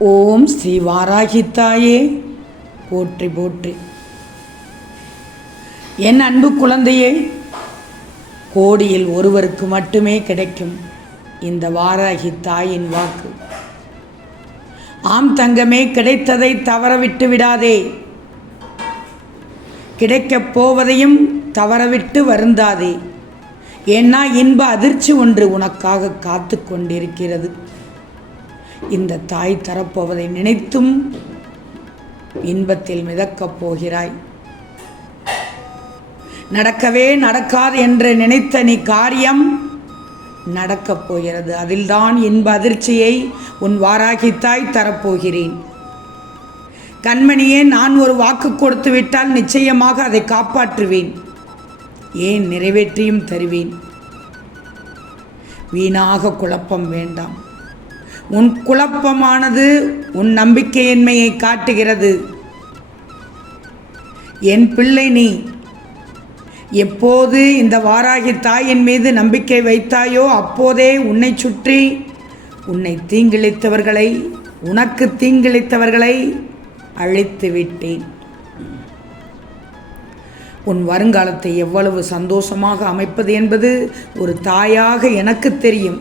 ஓம் ஸ்ரீ வாராகித்தாயே. போற்றி போற்றி. என் அன்பு குழந்தையே கோடியில் ஒருவருக்கு மட்டுமே கிடைக்கும் இந்த வாராகி தாயின் வாக்கு. ஆம் தங்கமே கிடைத்ததை தவறவிட்டு விடாதே. கிடைக்கப் போவதையும் தவறவிட்டு வருந்தாதே. ஏன்னா இன்ப அதிர்ச்சி ஒன்று உனக்காக காத்து கொண்டிருக்கிறது. இந்த தாய் தரப்போவதை நினைத்தும் இன்பத்தில் மிதக்கப் போகிறாய். நடக்கவே நடக்காது என்று நினைத்த நீ காரியம் நடக்கப் போகிறது. அதில்தான் இன்ப அதிர்ச்சியை உன் வாராகித்தாய் தரப்போகிறேன். கண்மணியே நான் ஒரு வாக்கு கொடுத்து விட்டால் நிச்சயமாக அதை காப்பாற்றுவேன். ஏன் நிறைவேற்றியும் தருவேன். வீணாக குழப்பம் வேண்டாம். உன் குழப்பமானது உன் நம்பிக்கையின்மையை காட்டுகிறது. என் பிள்ளை நீ எப்போது இந்த வாராகி தாயின் மீது நம்பிக்கை வைத்தாயோ அப்போதே உன்னை சுற்றி உன்னை தீங்கிழித்தவர்களை உனக்கு தீங்கிழித்தவர்களை அழித்து விட்டேன். உன் வருங்காலத்தை எவ்வளவு சந்தோஷமாக அமைப்பது என்பது ஒரு தாயாக எனக்கு தெரியும்.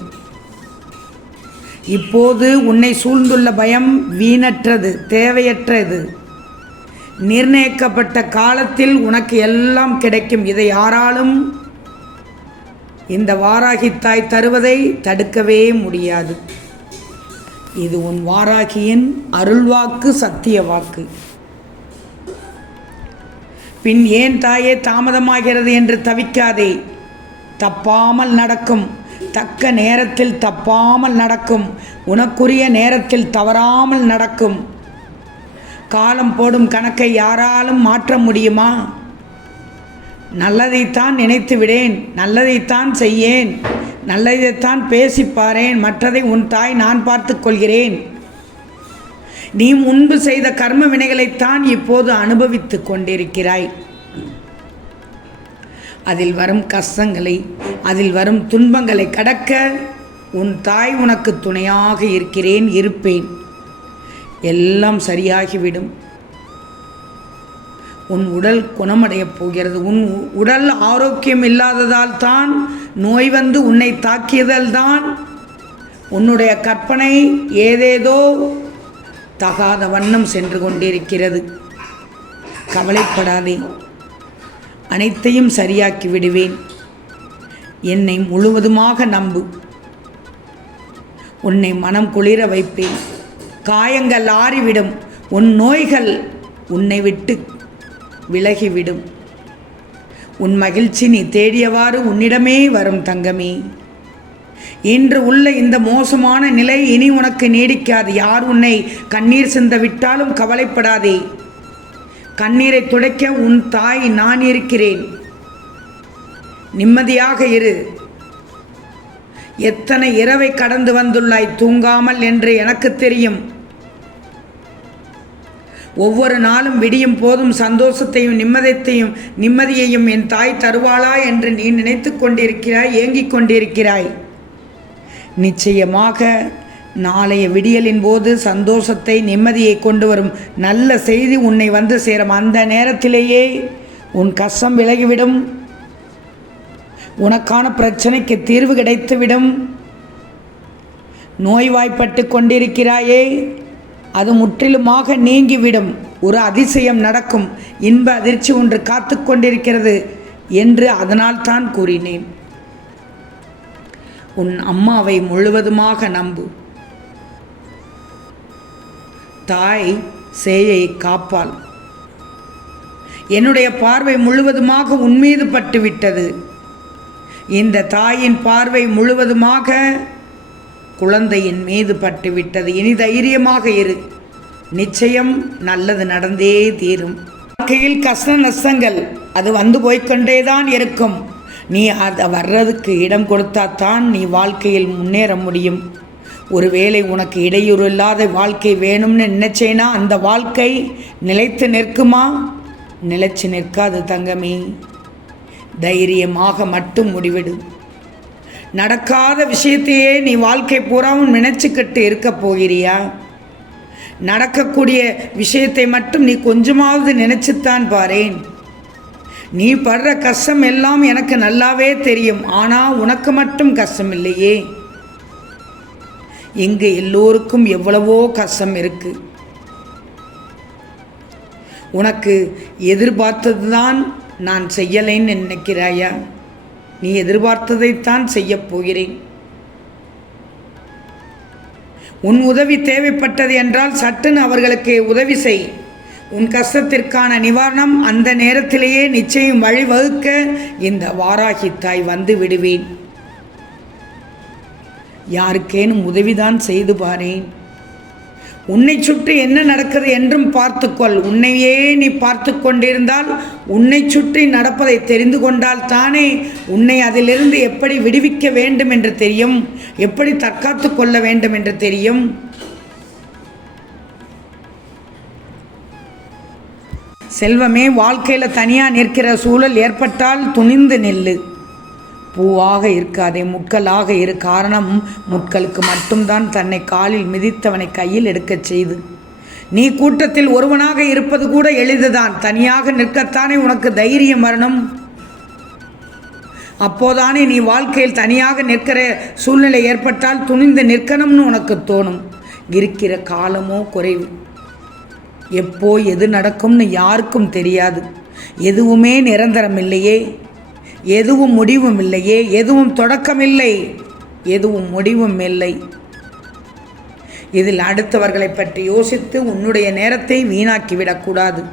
இப்போது உன்னை சூழ்ந்துள்ள பயம் வீணற்றது தேவையற்றது. நிர்ணயிக்கப்பட்ட காலத்தில் உனக்கு எல்லாம் கிடைக்கும். இதை யாராலும் இந்த வாராகித்தாய் தருவதை தடுக்கவே முடியாது. இது உன் வாராகியின் அருள்வாக்கு சத்திய வாக்கு. பின் ஏன் தாயே தாமதமாகிறது என்று தவிக்காதே. தப்பாமல் நடக்கும். தக்க நேரத்தில் தப்பாமல் நடக்கும். உனக்குரிய நேரத்தில் தவறாமல் நடக்கும். காலம் போடும் கணக்கை யாராலும் மாற்ற முடியுமா? நல்லதைத்தான் நினைத்து விடேன். நல்லதைத்தான் செய்யேன். நல்லதைத்தான் பேசிப்பாரேன் மற்றதை உன் தாய் நான் பார்த்து கொள்கிறேன். நீ முன்பு செய்த கர்ம வினைகளைத்தான் இப்போது அனுபவித்து கொண்டிருக்கிறாய். அதில் வரும் கஷ்டங்களை அதில் வரும் துன்பங்களை கடக்க உன் தாய் உனக்கு துணையாக இருக்கிறேன் இருப்பேன். எல்லாம் சரியாகிவிடும். உன் உடல் குணமடையப் போகிறது. உன் உடல் ஆரோக்கியம் இல்லாததால் தான் நோய் வந்து உன்னை தாக்கியதால் தான் உன்னுடைய கற்பனை ஏதேதோ தகாத வண்ணம் சென்று கொண்டிருக்கிறது. கவலைப்படாதே. அனைத்தையும் சரியாக்கி விடுவேன். என்னை முழுவதுமாக நம்பு. உன்னை மனம் குளிர வைப்பேன். காயங்கள் ஆறிவிடும். உன் நோய்கள் உன்னை விட்டு விலகிவிடும். உன் மகிழ்ச்சி நீ தேடியவாறு உன்னிடமே வரும் தங்கமே. இன்று உள்ள இந்த மோசமான நிலை இனி உனக்கு நீடிக்காது. யார் உன்னை கண்ணீர் சிந்த விட்டாலும் கவலைப்படாதே. கண்ணீரை துடைக்க உன் தாய் நான் இருக்கிறேன். நிம்மதியாக இரு. எத்தனை இரவை கடந்து வந்துள்ளாய் தூங்காமல் என்று எனக்கு தெரியும். ஒவ்வொரு நாளும் விடியும் போதும் சந்தோஷத்தையும் நிம்மதியத்தையும் நிம்மதியையும் என் தாய் தருவாளா என்று நீ நினைத்து கொண்டிருக்கிறாய் ஏங்கிக் கொண்டிருக்கிறாய். நிச்சயமாக நாளைய விடியலின் போது சந்தோஷத்தை நிம்மதியை கொண்டு வரும் நல்ல செய்தி உன்னை வந்து சேரும். அந்த நேரத்திலேயே உன் கஷ்டம் விலகிவிடும். உனக்கான பிரச்சனைக்கு தீர்வு கிடைத்துவிடும். நோய்வாய்ப்பட்டு கொண்டிருக்கிறாயே அது முற்றிலுமாக நீங்கிவிடும். ஒரு அதிசயம் நடக்கும். இன்ப அதிர்ச்சி ஒன்று காத்து கொண்டிருக்கிறது என்று அதனால் தான் கூறினேன். உன் அம்மாவை முழுவதுமாக நம்பு. தாய் சேயை காப்பாள். என்னுடைய பார்வை முழுவதுமாக உன்மீது பட்டுவிட்டது. இந்த தாயின் பார்வை முழுவதுமாக குழந்தையின் மீது பட்டுவிட்டது. இனி தைரியமாக இரு. நிச்சயம் நல்லது நடந்தே தீரும். வாழ்க்கையில் கஷ்ட நஷ்டங்கள் அது வந்து போய்க்கொண்டே தான் இருக்கும். நீ அதை வர்றதுக்கு இடம் கொடுத்தாத்தான் நீ வாழ்க்கையில் முன்னேற முடியும். ஒருவேளை உனக்கு இடையூறு இல்லாத வாழ்க்கை வேணும்னு நினைச்சேனா? அந்த வாழ்க்கை நிலைத்து நிற்குமா? நிலைச்சு நிற்காது தங்கமே. தைரியமாக மட்டும் முடிவிடு. நடக்காத விஷயத்தையே நீ வாழ்க்கை பூராவும் நினைச்சுக்கிட்டு இருக்க போகிறியா? நடக்கக்கூடிய விஷயத்தை மட்டும் நீ கொஞ்சமாவது நினைச்சுத்தான் பாரேன். நீ படுற கஷ்டம் எல்லாம் எனக்கு நல்லாவே தெரியும். ஆனால் உனக்கு மட்டும் கஷ்டம் இல்லையே. இங்கு எல்லோருக்கும் எவ்வளவோ கஷ்டம் இருக்கு. உனக்கு எதிர்பார்த்தது தான் நான் செய்யலைன்னு நினைக்கிறாயா? நீ எதிர்பார்த்ததைத்தான் செய்யப் போகிறேன். உன் உதவி தேவைப்பட்டது என்றால் சட்டுன்னு அவர்களுக்கு உதவி செய். உன் கஷ்டத்திற்கான நிவாரணம் அந்த நேரத்திலேயே நிச்சயம் வழிவகுக்க இந்த வாராகி தாய் வந்து விடுவேன். யாருக்கேனும் உதவிதான் செய்து பாரேன். உன்னை சுற்றி என்ன நடக்குது என்றும் பார்த்துக்கொள். உன்னையே நீ பார்த்து கொண்டிருந்தால் உன்னை சுற்றி நடப்பதை தெரிந்து கொண்டால் தானே உன்னை அதிலிருந்து எப்படி விடுவிக்க வேண்டும் என்று தெரியும்? எப்படி தற்காத்து கொள்ள வேண்டும் என்று தெரியும்? செல்வமே வாழ்க்கையில் தனியாக நிற்கிற சூழல் ஏற்பட்டால் துணிந்து நில்லு. பூவாக இருக்காதே முட்களாக இரு. காரணம் முட்களுக்கு மட்டும்தான் தன்னை காலில் மிதித்தவனை கையில் எடுக்கச் செய்து. நீ கூட்டத்தில் ஒருவனாக இருப்பது கூட எளிதுதான். தனியாக நிற்கத்தானே உனக்கு தைரியம் வரணும் அப்போதானே நீ வாழ்க்கையில் தனியாக நிற்கிற சூழ்நிலை ஏற்பட்டால் துணிந்து நிற்கணும்னு உனக்கு தோணும். இருக்கிற காலமோ குறைவு. எப்போ எது நடக்கும்னு யாருக்கும் தெரியாது. எதுவுமே நிரந்தரம் இல்லையே எதுவும் முடிவும் இல்லையே எதுவும் தொடக்கமில்லை. எதுவும் முடிவும் இல்லை. இதில் அடுத்தவர்களை பற்றி யோசித்து உன்னுடைய நேரத்தை வீணாக்கிவிடக்கூடாது.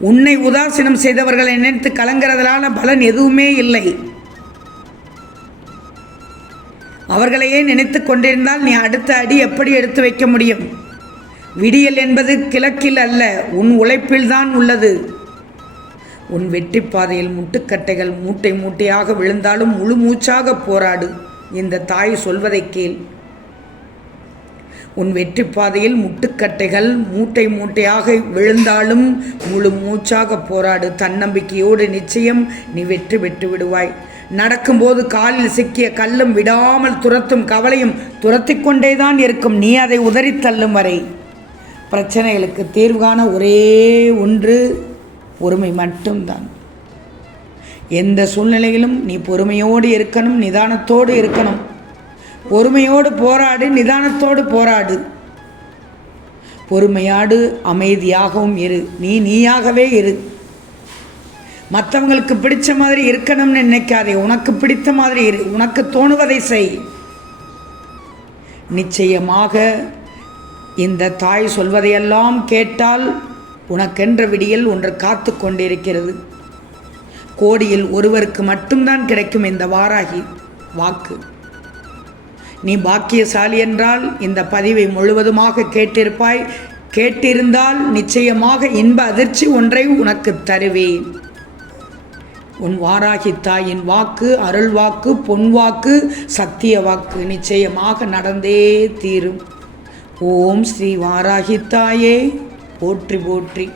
உன்னை உதாசீனம் செய்தவர்களை நினைத்து கலங்கிறதுனால பலன் எதுவுமே இல்லை. அவர்களையே நினைத்து கொண்டிருந்தால் நீ அடுத்த அடி எப்படி எடுத்து வைக்க முடியும்? விடியல் என்பது கிழக்கில் அல்ல உன் உழைப்பில்தான் உள்ளது. உன் வெற்றி பாதையில் முட்டுக்கட்டைகள் மூட்டை மூட்டையாக விழுந்தாலும் முழு மூச்சாக போராடு. இந்த தாய் சொல்வதை கேள். உன் வெற்றி பாதையில் முட்டுக்கட்டைகள் மூட்டை மூட்டையாக விழுந்தாலும் முழு மூச்சாக போராடு. தன்னம்பிக்கையோடு நிச்சயம் நீ வெற்றி பெற்று விடுவாய். நடக்கும்போது காலில் சிக்கிய கல்லும் விடாமல் துரத்தும் கவலையும் துரத்தி கொண்டேதான் இருக்கும். நீ அதை உதறித்தள்ளும் வரை. பிரச்சனைகளுக்கு தீர்வு காண ஒரே ஒன்று பொறுமை மட்டும்தான். எந்த சூழ்நிலையிலும் நீ பொறுமையோடு இருக்கணும் நிதானத்தோடு இருக்கணும். பொறுமையோடு போராடு நிதானத்தோடு போராடு. பொறுமையாடு அமைதியாகவும் இரு. நீ நீயாகவே இரு. மற்றவங்களுக்கு பிடிச்ச மாதிரி இருக்கணும்னு நினைக்காதே. உனக்கு பிடித்த மாதிரி இரு. உனக்கு தோணுவதை செய். நிச்சயமாக இந்த தாய் சொல்வதையெல்லாம் கேட்டால் உனக்கென்ற விடியல் ஒன்று காத்து கொண்டிருக்கிறது. கோடியில் ஒருவருக்கு மட்டும்தான் கிடைக்கும் இந்த வாராகி வாக்கு. நீ பாக்கியசாலி என்றால் இந்த பதிவை முழுவதுமாக கேட்டிருப்பாய். கேட்டிருந்தால் நிச்சயமாக இன்ப அதிர்ச்சி ஒன்றை உனக்கு தருவேன். உன் வாராகி தாயின் வாக்கு அருள் வாக்கு பொன் வாக்கு சத்திய வாக்கு நிச்சயமாக நடந்தே தீரும். ஓம் ஸ்ரீ வாராகி தாயே. போற்றி போற்றி.